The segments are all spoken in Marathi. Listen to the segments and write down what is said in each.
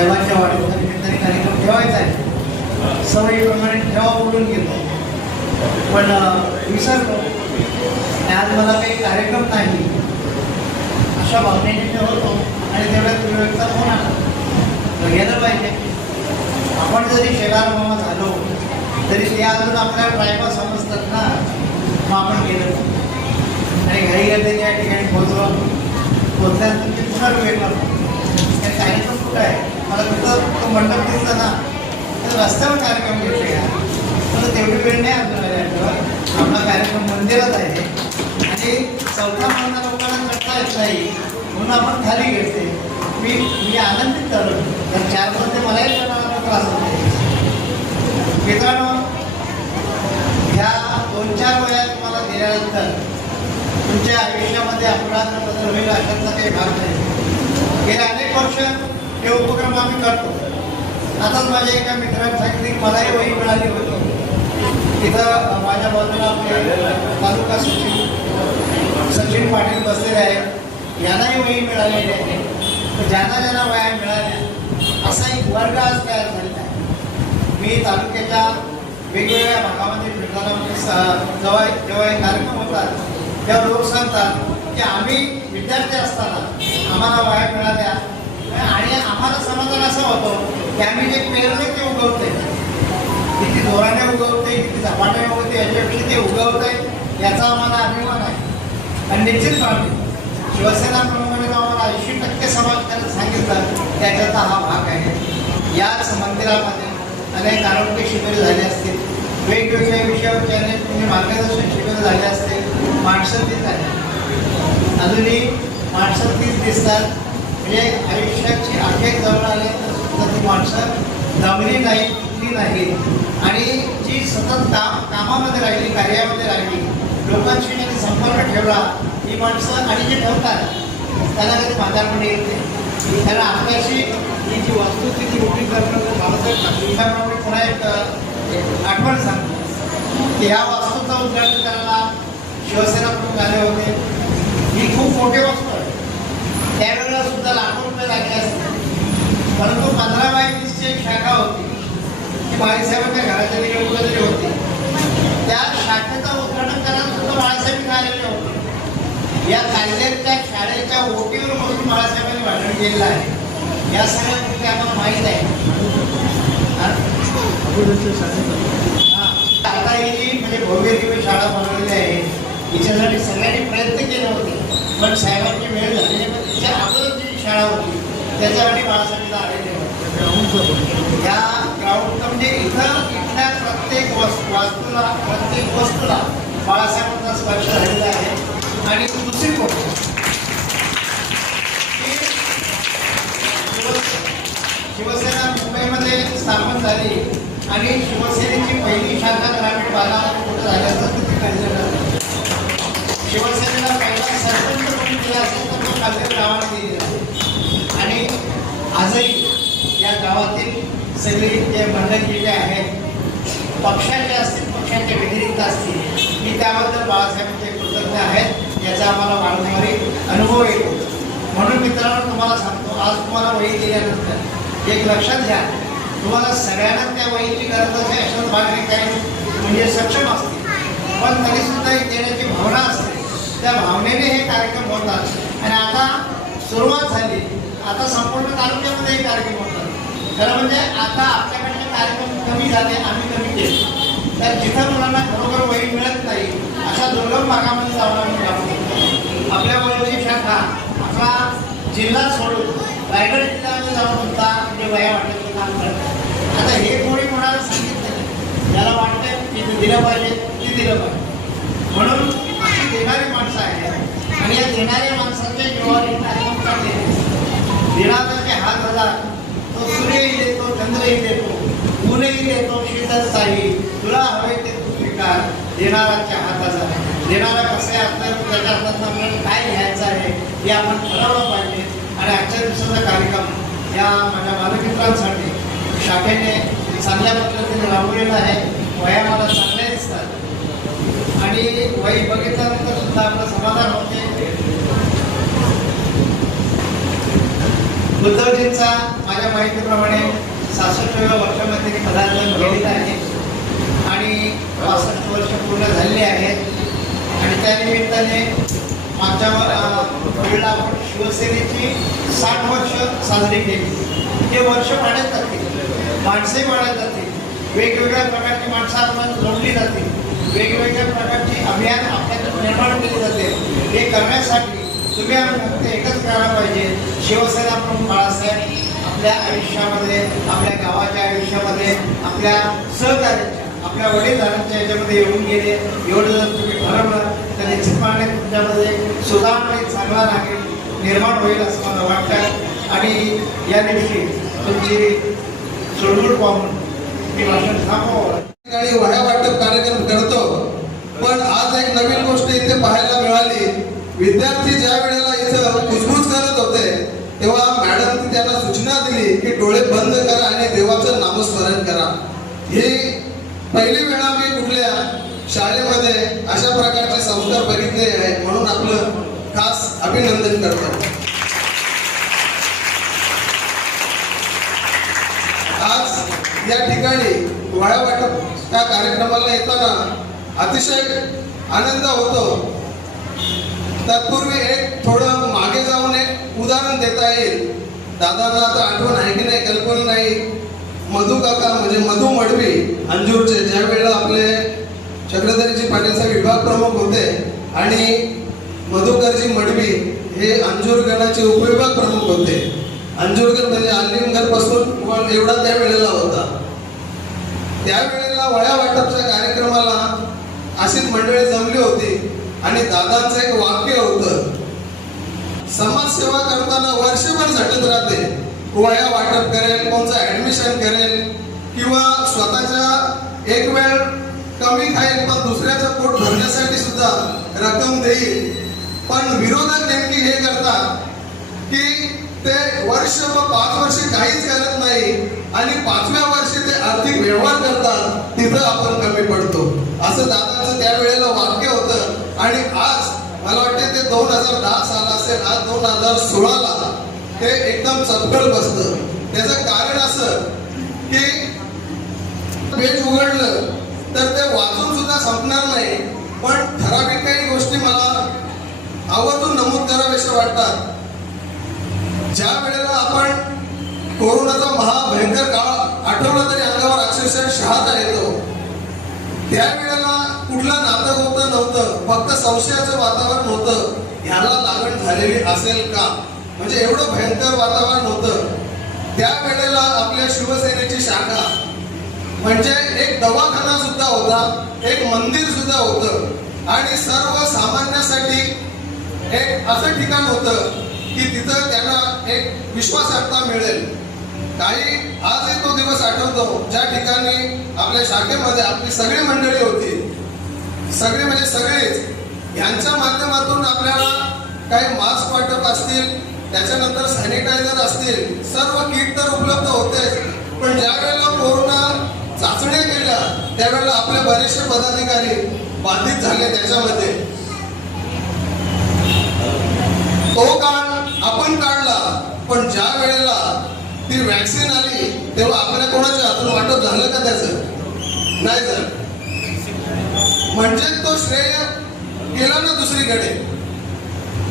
साहेबांच्या वाढदिवसानिमित्ताने कार्यक्रम ठेवायचा आहे. सवयीप्रमाणे ठेवा बोलून घेतो, पण विसरलो. आज मला काही कार्यक्रम नाही अशा भावनेने ठेवतो आणि तेवढ्यात विवेकचा फोन आला. गेलं पाहिजे. आपण जरी शेलार मामा झालो तरी ते अजून आपल्याला ड्रायव्हर समजतात ना. मग आपण गेलो आणि घाई गेले त्या ठिकाणी पोचल्यानंतर मी पुन्हा वेगळा कार्यक्रम कुठं आहे. मला तिथं तो मंडप दिसला ना, तर रस्त्यावर कार्यक्रम घेतले का. मला तेवढी वेळ नाही आपल्याला. आपला कार्यक्रम मंदिरात आहे आणि चौथा मधला लोकांना चढता येत नाही म्हणून आपण खाली घेते. मी आनंदित झालो. तर 4 मध्ये मलाही चढायला त्रास होते. मित्रांनो, ह्या 2-4 वया तुम्हाला दिल्यानंतर तुमच्या आयुष्यामध्ये अपराध बदल होईल अशातला काही भाग नाही. गेले अनेक वर्ष हे उपक्रम आम्ही करतो. आताच माझ्या एका मित्राने सांगितले की मलाही वही मिळाली होती. तिथं माझ्या बाजूला आपले तालुका सचिन पाटील बसलेले आहेत. यांनाही वही मिळालेली आहे. ज्यांना ज्यांना वया मिळाल्या असा एक वर्ग आज तयार झालेला आहे. मी तालुक्याच्या वेगवेगळ्या भागामध्ये फिरताना जेव्हा हे कार्यक्रम होतात तेव्हा लोक सांगतात की आम्ही विद्यार्थी असताना आम्हाला वया मिळाल्या आणि आम्हाला समाधान असं होतं की आम्ही जे पेरले ते उगवते. किती जोराने उगवते, किती झपाट्याने उगवते, याच्यापेक्षा ते उगवते याचा आम्हाला अभिमान आहे. आणि निश्चितपणे शिवसेना प्रमुखांनी आम्हाला 80% समाज सांगितलं त्याच्याचा हा भाग आहे. याच मंदिरामध्ये अनेक आरोग्य शिबिर झाले असतील, वेगवेगळ्या विषयावरचे अनेक मार्गदर्शन शिबिर झाले असतील. माणसं तीच आहे, अजूनही माणसं तीच दिसतात. म्हणजे आयुष्याची आखेर जवळ आले तर सुद्धा ती माणसं दमली नाही, तुटली नाही आणि जी सतत कामामध्ये राहिली, कार्यामध्ये राहिली, लोकांशी ज्यांनी संपर्क ठेवला ही माणसं आणि जे ठेवतात त्याला कधी म्हातारपणी येते. त्याला आपल्याशी ही जी वस्तुस्थिती उभी करणं बाबासाहेब पुन्हा एक आठवण सांगतो की ह्या वास्तूचं उद्घाटन करायला शिवसेना प्रमुख आले होते. ही खूप मोठी वस्तू आहे. त्यावेळेला सुद्धा लाखो रुपये लागले असते. परंतु 15/20ची एक शाखा होती ती बाळासाहेबांच्या घराच्या तिकडे कुठेतरी होती. त्या शाखेचं उद्घाटन करायला सुद्धा बाळासाहेब आलेले होते. या काल्हेरच्या शाळेच्या ओटीवर बसून बाळासाहेबांनी भाषण केलेलं आहे. या सगळ्या गोष्टी आम्हाला माहीत आहे. आता ही जी म्हणजे भव्य दिव्य शाळा बनवलेली आहे हिच्यासाठी सगळ्यांनी प्रयत्न केले होते, पण साहेबांची वेळ झाली. तिच्या अगोदर जी शाळा होती त्याच्यासाठी बाळासाहेब आलेले होते. या ग्राउंड म्हणजे इथल्या प्रत्येक वास्तूला, प्रत्येक वस्तूला बाळासाहेबांचा स्पर्श झालेला आहे. आणि दुसरी गोष्ट, शिवसेना मुंबईमध्ये स्थापन झाली आणि शिवसेनेची पहिली शाखा ग्रामीण भागात कुठं झाली असं तिथे काढलेलं. शिवसेनेला पहिला सरपंच कोणी दिला असेल तर तो काल्हेर गावाने दिलेला. आणि आजही या गावातील सगळी जे मंडळी जे आहेत पक्षाचे असतील, पक्षाच्या व्यतिरिक्त असतील, मी त्याबद्दल बाळासाहेबांचे कृतज्ञ आहेत. याचा आम्हाला वारंवारी अनुभव येतो. म्हणून मित्रांनो तुम्हाला सांगतो, आज तुम्हाला वही दिल्यानंतर एक लक्षात घ्या, तुम्हाला सगळ्यांना त्या वहीची गरज असते अशाच भाग काही म्हणजे सक्षम असते, पण तरीसुद्धा एक देण्याची भावना असते. त्या भावनेने हे कार्यक्रम होतात. आणि आता सुरुवात झाली, आता संपूर्ण तालुक्यामध्ये हे कार्यक्रम होतात. खरं म्हणजे आता आपल्याकडे कार्यक्रम कमी झाले, आम्ही कमी केले. तर जिथं मुलांना खरोखर वही मिळत नाही अशा दुर्गम भागामध्ये जाऊन आम्ही काम करतो. आपल्या वयाची शाखा आपला जिल्हा सोडून रायगड जिल्ह्यामध्ये जाऊन सुद्धा म्हणजे वया वाटण्याचं काम करतात. आता हे कोणी कोणाला सांगितलं, ज्याला वाटतं की ते दिलं पाहिजे ते दिलं पाहिजे. म्हणून अशी देणारी माणसं आहेत आणि या देणाऱ्या माणसांच्या जीवावर कार्यक्रम चालले. देणारा जे हात झाला तो सूर्यही देतो, चंद्रही देतो, ऊनही देतो, शीतलताही, तुला हवे ते तू स्वीकार. देणाऱ्याच्या हाताचा देणारा कसं आहे, आपल्याला त्याच्या हातात आपल्याला काय घ्यायचं आहे हे आपण ठरवलं पाहिजे. आणि आजच्या दिवसाचा कार्यक्रम या माझ्या बालमित्रांसाठी शाखेने चांगल्या पद्धतीने राबवलेला आहे. वया मला चांगल्या दिसतात आणि वही बघितल्यानंतर सुद्धा आपलं समाधान होते. उद्धवजींचा माझ्या माहितीप्रमाणे 66व्या वर्षामध्ये पदार्पण केलेलं आहे आणि 65 वर्ष पूर्ण झालेली आहेत. आणि त्या निमित्ताने मागच्या वेळेला आपण शिवसेनेची 60 वर्ष साजरी केली. हे वर्ष वाढत जातील, माणसे वाढत जातील, वेगवेगळ्या प्रकारची माणसं आपण जोडली जातील, वेगवेगळ्या प्रकारची अभियान आपल्यात निर्माण केली जाते. हे करण्यासाठी तुम्ही आम्ही फक्त एकच करायला पाहिजे. शिवसेना प्रमुख बाळासाहेब आपल्या आयुष्यामध्ये, आपल्या गावाच्या आयुष्यामध्ये, आपल्या सहकार्याच्या, आपल्या वडीलधाऱ्यांच्या याच्यामध्ये येऊन गेले. एवढं जर तुम्ही ठरवलं तर निश्चितपणे तुमच्यामध्ये सुधारणा एक चांगला लागेल, निर्माण होईल असं मला वाटतं. आणि या दिवशी तुमची चळवळ पाहून मी भाषण थांबवावं. ठिकाणी वह्या वाटप कार्यक्रम करतो, पण आज एक नवीन गोष्ट इथे पाहायला मिळाली. विद्यार्थी ज्या वेळेला इथं कुजबूज करत होते तेव्हा मॅडम त्यांना सूचना दिली की डोळे बंद करा आणि देवाचं नामस्मरण करा. ही पहिली वेळा मी कुठल्या शाळेमध्ये अशा प्रकारचे संस्कार बघितले आहे, म्हणून आपलं खास अभिनंदन करतो. आज या ठिकाणी वह्या वाटप त्या कार्यक्रमाला येताना अतिशय आनंद होतो. तत्पूर्वी एक थोडं मागे जाऊन एक उदाहरण देता येईल. दादांना आता आठवण आहे की नाही कल्पना नाही. मधू काका म्हणजे मधू मडवी अंजूरचे, ज्या वेळेला आपले चक्रधरीजी पाटील साहेब विभाग प्रमुख होते आणि मधुकरजी मडवी हे अंजूर गणाचे उपविभाग प्रमुख होते. अंजूरगड म्हणजे आलिमगड पासून एवढा त्या वेळेला होता. त्यावेळेला वह्या वाटपच्या कार्यक्रमाला अशीच मंडळी जमली होती आणि दादांचं एक वाक्य होतं, समाजसेवा करताना वर्षभर झटत राहते. वह्या वाटप करेल, कोणचं ऍडमिशन करेल किंवा स्वतःच्या एक वेळ कमी खाईल पण दुसऱ्याचं पोट भरण्यासाठी सुद्धा रक्कम देईल. पण विरोधक नेमकी हे करतात की ते वर्ष व 5 वर्ष काहीच करत नाही आणि 5व्या वर्षी ते आर्थिक व्यवहार करतात, तिथं आपण कमी पडतो. असं दादांचं त्यावेळेला वाक्य होतं. आणि आज मला वाटते ते 2010 साल असेल, आज 2016ला ते एकदम चपकळ बसतं. त्याचं कारण असं की पेज उघडलं तर ते वाचून सुद्धा संपणार नाही, पण ठराविक काही गोष्टी मला आवर्जून नमूद करावेशा वाटतात. ज्या वेळेला आपण कोरोनाचा महाभयंकर काळ आठवला तरी अंगावर अक्षरशः शहाता येतो. त्यावेळेला कुठलं नातं होतं नव्हतं, फक्त संशयाचं वातावरण होतं, ह्याला लागण झालेली असेल का, म्हणजे एवढं भयंकर वातावरण होतं. त्यावेळेला आपल्या शिवसेनेची शाखा म्हणजे एक दवाखाना सुद्धा होता, एक मंदिर सुद्धा होतं आणि सर्वसामान्यांसाठी एक असं ठिकाण होतं की तिथं त्यांना एक विश्वासार्हता मिळेल. काही आजही तो दिवस आठवतो ज्या ठिकाणी आपल्या शाखेमध्ये आपली सगळी मंडळी होती, सगळे म्हणजे सगळेच. यांच्या माध्यमातून आपल्याला काही मास्क वाटप असतील, त्याच्यानंतर सॅनिटायझर असतील, सर्व किट तर उपलब्ध होतेच. पण ज्या वेळेला कोरोना चाचण्या केल्या त्यावेळेला आपले बरेचसे पदाधिकारी बाधित झाले. त्याच्यामध्ये तो काळ आपण काढला, पण ज्या वेळेला ती वॅक्सिन आली तेव्हा आपल्या कोणाच्या हातून वाटप झालं का? त्याचं नाही झालं. म्हणजे तो श्रेय गेला ना दुसरीकडे.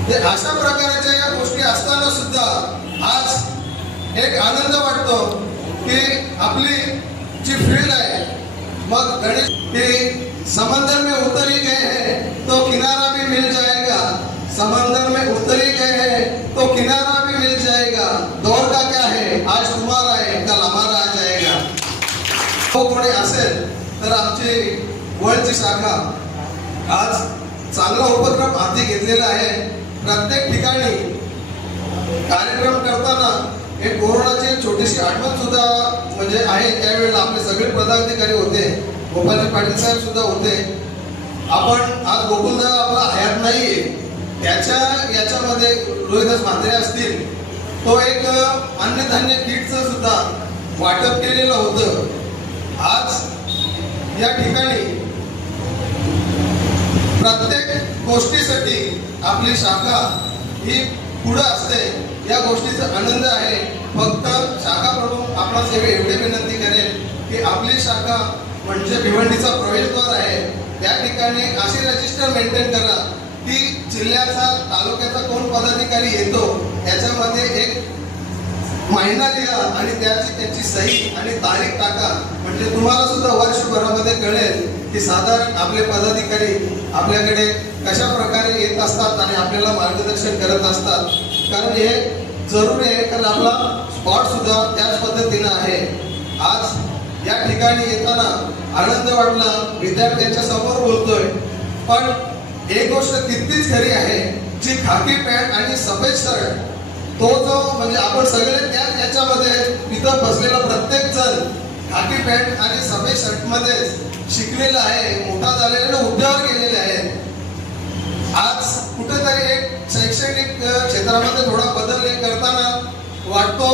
ते अशा प्रकारच्या या गोष्टी असताना सुद्धा आज एक आनंद वाटतो की आपली जी फील्ड आहे, मग गणेश की समंदर में उतर ही गए हैं तो किनारा भी मिल जाएगा, समंदर में उतर ही गए हैं तो किनारा भी मिल जाएगा, दौर का क्या है, आज तुम्हारा है कल हमारा आ जाएगा. तो कोणी असेल तर आमची वळची शाखा आज चांगला उपक्रम हाती घेतलेला आहे. प्रत्येक ठिकाणी कार्यक्रम करताना एक कोरोनाची छोटीशी आठवण सुद्धा म्हणजे आहे. त्यावेळेला आपले सगळे पदाधिकारी होते, गोपालजी पाटील साहेब सुद्धा होते. आपण आज गोकुलदा आपला हयात नाहीये, त्याच्या याच्यामध्ये रोहिदास म्हात्रे असतील, तो एक अन्नधान्य किटचं सुद्धा वाटप केलेलं होतं. आज या ठिकाणी प्रत्येक गोष्टीसाठी आपली शाखा ही पुढे असते. या गोष्टीचा आनंद आहे. फक्त शाखा प्रमुख आपला सेवे एवढी विनंती करेल की आपली शाखा म्हणजे भिवंडीचा प्रवेशद्वार आहे. त्या ठिकाणी अशी रजिस्टर मेंटेन करा की जिल्ह्याचा तालुक्याचा कोण पदाधिकारी येतो याच्यामध्ये एक महिना लिहा आणि त्याची सही आणि तारीख टाका. म्हणजे तुम्हाला सुद्धा वर्षभरामध्ये कळेल की साधारण आपले पदाधिकारी आपल्याकडे कशा प्रकारे येत असतात आणि आपल्याला मार्गदर्शन करत असतात. कारण हे जरुरी आहे, कारण आपला स्पॉट सुद्धा त्याच पद्धतीनं आहे. आज या ठिकाणी येताना आनंद वाटला, विद्यार्थ्यांच्या समोर बोलतोय. पण एक गोष्ट तितकीच खरी आहे, जी खाकी पॅन्ट आणि सफेद शर्ट तो जो म्हणजे आपण सगळे त्याच याच्यामध्ये इथं बसलेला प्रत्येक जण खाकी पॅन्ट आणि सफेद शर्ट मध्ये शिकलेला आहे, मोठा झालेला हुद्द्यावर गेलेले आहे. आज कुठेतरी एक शैक्षणिक क्षेत्रामध्ये थोडा बदल करताना वाटतो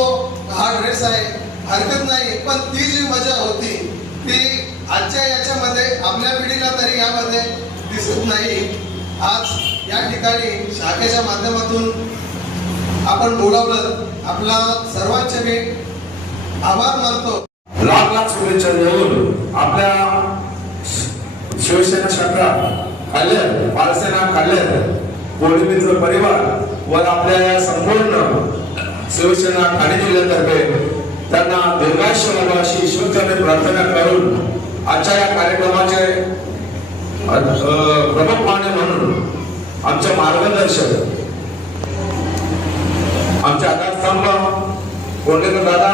हा ड्रेस आहे, हरकत नाही. पण ती जी मजा होती ती आजच्या याच्यामध्ये आपल्या पिढीला तरी यामध्ये दिसत नाही. आज या ठिकाणी शाखेच्या माध्यमातून आपण बोलावलं, आपला सर्वांचे मी आभार मानतो. लाख लाख शुभेच्छा देऊन आपल्या शिवसेना शाखा खाल्यर, बाळसेना खाल्यर, कोळी मित्र परिवार व आपल्या या संपूर्ण शिवसेना ठाणे जिल्ह्यातर्फे त्यांना दीर्घायुष्य लाभो अशी ईश्वरचरणी प्रार्थना करून आजच्या या कार्यक्रमाचे प्रमुख पाहुणे म्हणून आमचे मार्गदर्शक, आमचे आधारस्तंभ कोंडेकर दादा,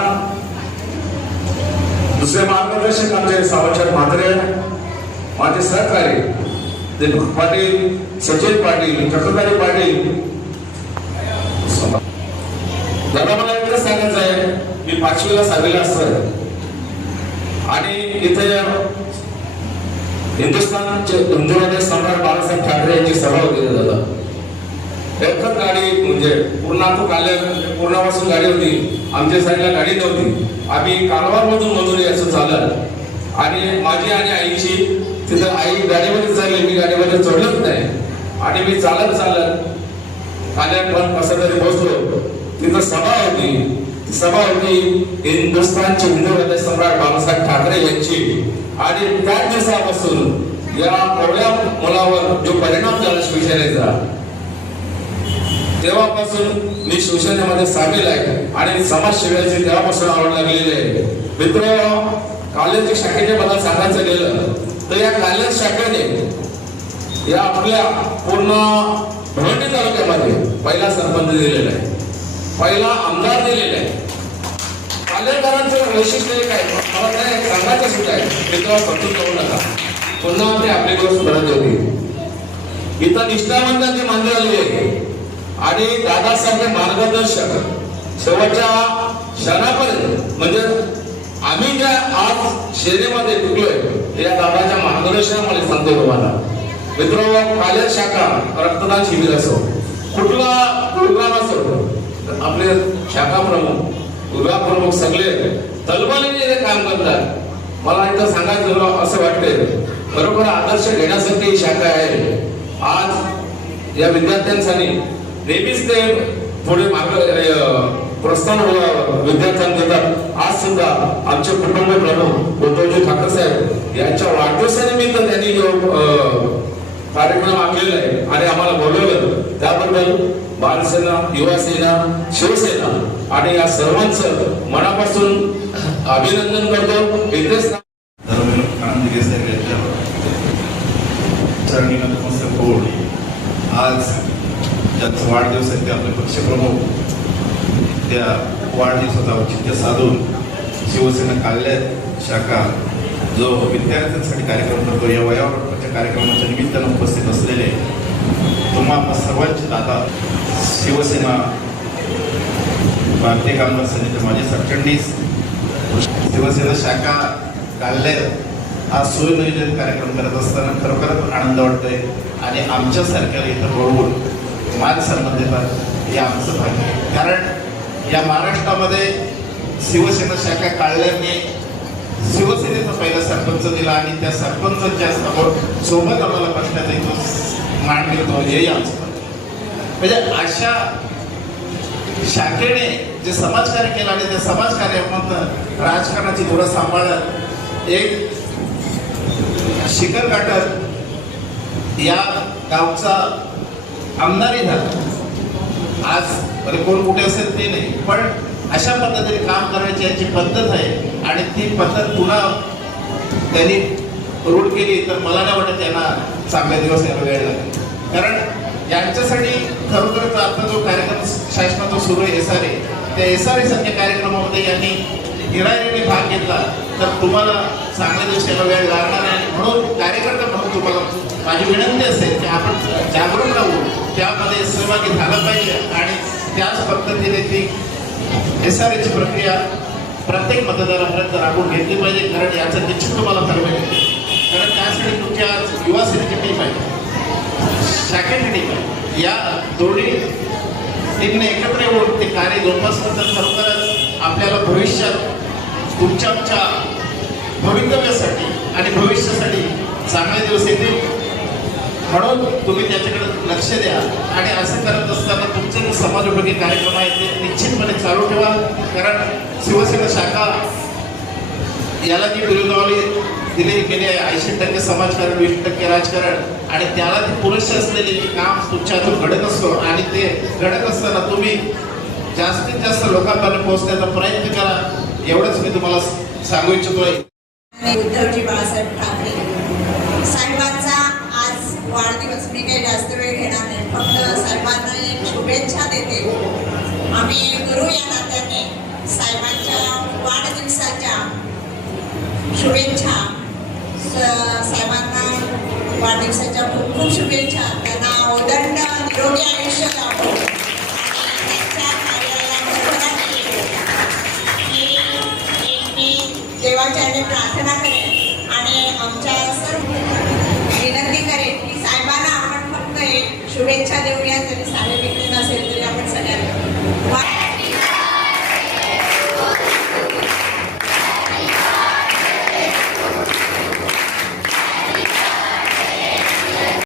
दुसरे मार्गदर्शक आमचे सावंतराव म्हात्रे, माझे सहकारी दीपक पाटील, सचिन पाटील, चक्रधारी पाटील. दादा मला एकच सांगायचं आहे, मी 5वीला 6वीला असतो आणि इथे हिंदुस्थानचे हिंदुवादी सम्राट बाळासाहेब ठाकरे यांची सभा होती दादा. एकच गाडी म्हणजे पूर्णातून आल्या पूर्णापासून गाडी होती, आमच्या साईडला गाडी नव्हती. आम्ही कारवारमधून मधून यायचं चालत आणि माझी आणि आईची तिथं आई गाडीमध्ये चालली, मी गाडीमध्ये चढलंच नाही आणि मी चालत काल्यापर्यंत कसं तरी पोहोचलो. तिथं सभा होती हिंदुस्थानचे हिंदुवादी सम्राट बाळासाहेब ठाकरे यांची. आणि त्याच दिवसापासून या कोवळ्या मुलावर जो परिणाम झाला शिवसेनेचा, तेव्हापासून मी शिवसेनेमध्ये सामील आहे आणि समाजसेवेची तेव्हापासून आवड लागलेली आहे. मित्र, कॉलेज शाखेचे मला सांगायचं गेलं तर या कॉलेज शाखेने या आपल्या पूर्ण भिवंडी तालुक्यामध्ये पहिला सरपंच दिलेला आहे, पहिला आमदार दिलेला आहे. कालेकरांचं वैशिष्ट्य काय मला काय सांगायचं सुद्धा आहे. मित्र, समजून करू नका, पुन्हा ते आपली गोष्ट करत होती. इथं निष्ठावंतांची मांजर आली आहे आणि दादासाहेब मार्गदर्शक शेवटच्या क्षणापर्यंत म्हणजे आम्ही ज्या आज शेरीमध्ये टिकलोय या दादाच्या मार्गदर्शनामुळे सांगतो तुम्हाला. मित्र, कालेज शाखा रक्तदान शिबिर असो, कुठला प्रोग्राम असो, आपले शाखा प्रमुख, विभाग प्रमुख सगळे तलबलीने हे काम करतात. मला इथं सांगायचं असं वाटतंय, बरोबर आदर्श घेण्यासाठी ही शाखा आहे. आज या विद्यार्थ्यांसाठी नेहमीच ते थोडे प्रोत्साहन विद्यार्थ्यांना देतात. आज सुद्धा आमचे कुटुंब प्रमुख उद्धवजी ठाकरे साहेब यांच्या वाढदिवसानिमित्त त्यांनी कार्यक्रम आखलेला आहे आणि आम्हाला बोलवलं. त्याबद्दल बालसेना, युवासेना, शिवसेना आणि या सर्वांचं मनापासून अभिनंदन करतो. इथेच आज ज्यांचा वाढदिवस आहे ते आपले पक्षप्रमुख, त्या वाढदिवसाचं औचित्य साधून शिवसेना काल्य शाखा जो विद्यार्थ्यांसाठी कार्यक्रम करतो, या वयोवृत्ताच्या कार्यक्रमाच्या निमित्तानं उपस्थित असलेले तुम्हा सर्वांचे दादा, शिवसेना भारतीय कामगार सेनेचे माजी सरचिटणीस, शिवसेना शाखा काल्य हा सुनियोजित कार्यक्रम करत असताना खरोखरच आनंद वाटतोय आणि आमच्यासारख्याला इथं बोलवून मान सन्मान देतात हे आमचं भाग्य आहे. कारण या महाराष्ट्रामध्ये शिवसेना शाखा काढल्याने शिवसेनेचा पहिला सरपंच दिला आणि त्या सरपंचाच्या सोबत आम्हाला प्रश्नात येतो मान देतो, हेही आमचं भाग्य. म्हणजे अशा शाखेने जे समाजकार्य केलं आणि त्या समाजकार्यामधनं राजकारणाची धुरा सांभाळत एक शिखर गाठत या गावचा आमदारही झाला. आज म्हणजे कोण कुठे असेल ते नाही, पण अशा पद्धतीने काम करण्याची यांची पद्धत आहे आणि ती पद्धत पुन्हा त्यांनी रूढ केली तर मला नाही वाटत त्यांना चांगले दिवस यायला वेळ लागेल. कारण यांच्यासाठी खरोखरच आता जो कार्यक्रम शासनाचा सुरू आहे SRA, त्या SRA सारख्या कार्यक्रमामध्ये यांनी हिराहिरीने भाग घेतला तर तुम्हाला चांगले दिवस यायला वेळ लागणार नाही. म्हणून कार्यकर्ता म्हणून तुम्हाला माझी विनंती असेल की आपण जागरूक राहू, त्यामध्ये सहभागी झाला पाहिजे आणि त्याच पद्धतीने ती SRAची प्रक्रिया प्रत्येक मतदारापर्यंत राबवून घेतली पाहिजे. कारण याचं निश्चित तुम्हाला फरक मिळेल. कारण त्यासाठी तुमच्या आज युवा सेनेची टीम आहे, शाखेची टीम आहे. या दोन्ही टीमने एकत्र येऊन ते कार्य जोपासलं तर खरोखरच आपल्याला भविष्यात तुमच्या भवितव्यासाठी आणि भविष्यासाठी चांगले दिवस येतील. म्हणून तुम्ही त्याच्याकडे लक्ष द्या आणि असं करत असताना तुमचे जे समाजोपयोगी कार्यक्रम आहेत ते निश्चितपणे चालू ठेवा. कारण शिवसेना शाखा याला जी बिरुदावली दिली गेली आहे 80% समाजकारण 20% राजकारण आणि त्याला ती पुरेशी असलेली काम तुमच्या हातून घडत असतो आणि ते घडत असताना तुम्ही जास्तीत जास्त लोकांपर्यंत पोहोचण्याचा प्रयत्न करा. एवढंच मी तुम्हाला सांगू इच्छितोय. उद्धवजी बाळासाहेब ठाकरे साहेबांचा आज वाढदिवस. मी काही जास्त वेळ घेणार नाही, फक्त साहेबांना एक शुभेच्छा देते. आम्ही गुरु या नात्याने साहेबांच्या वाढदिवसाच्या शुभेच्छा. साहेबांना वाढदिवसाच्या खूप खूप शुभेच्छा. त्यांना उदंड निरोगी आयुष्य लाभो आणि त्यांच्या कार्याला भरभराटी येवो ही मी देवाच्या प्रार्थना करेन आणि आमच्या सर्व विनंती करेन की साहेबांना आपण फक्त एक शुभेच्छा देऊया. तरी सारे विनंती नसेल तरी आपण सगळ्यांना